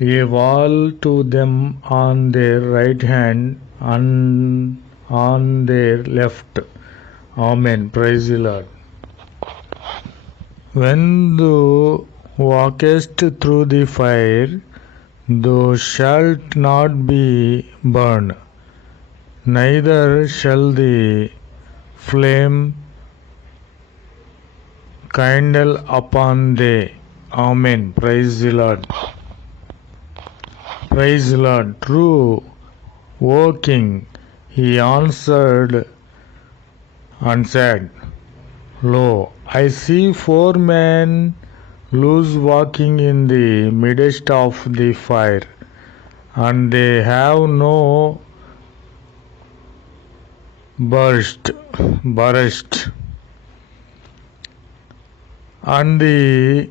a wall to them on their right hand and on their left. Amen. Praise the Lord. When thou walkest through the fire, thou shalt not be burned, neither shall the flame kindle upon thee. Amen. Praise the Lord. Praise the Lord. True, O King, he answered and said, Lo, I see 4 men loose walking in the midst of the fire, and they have no burst, and the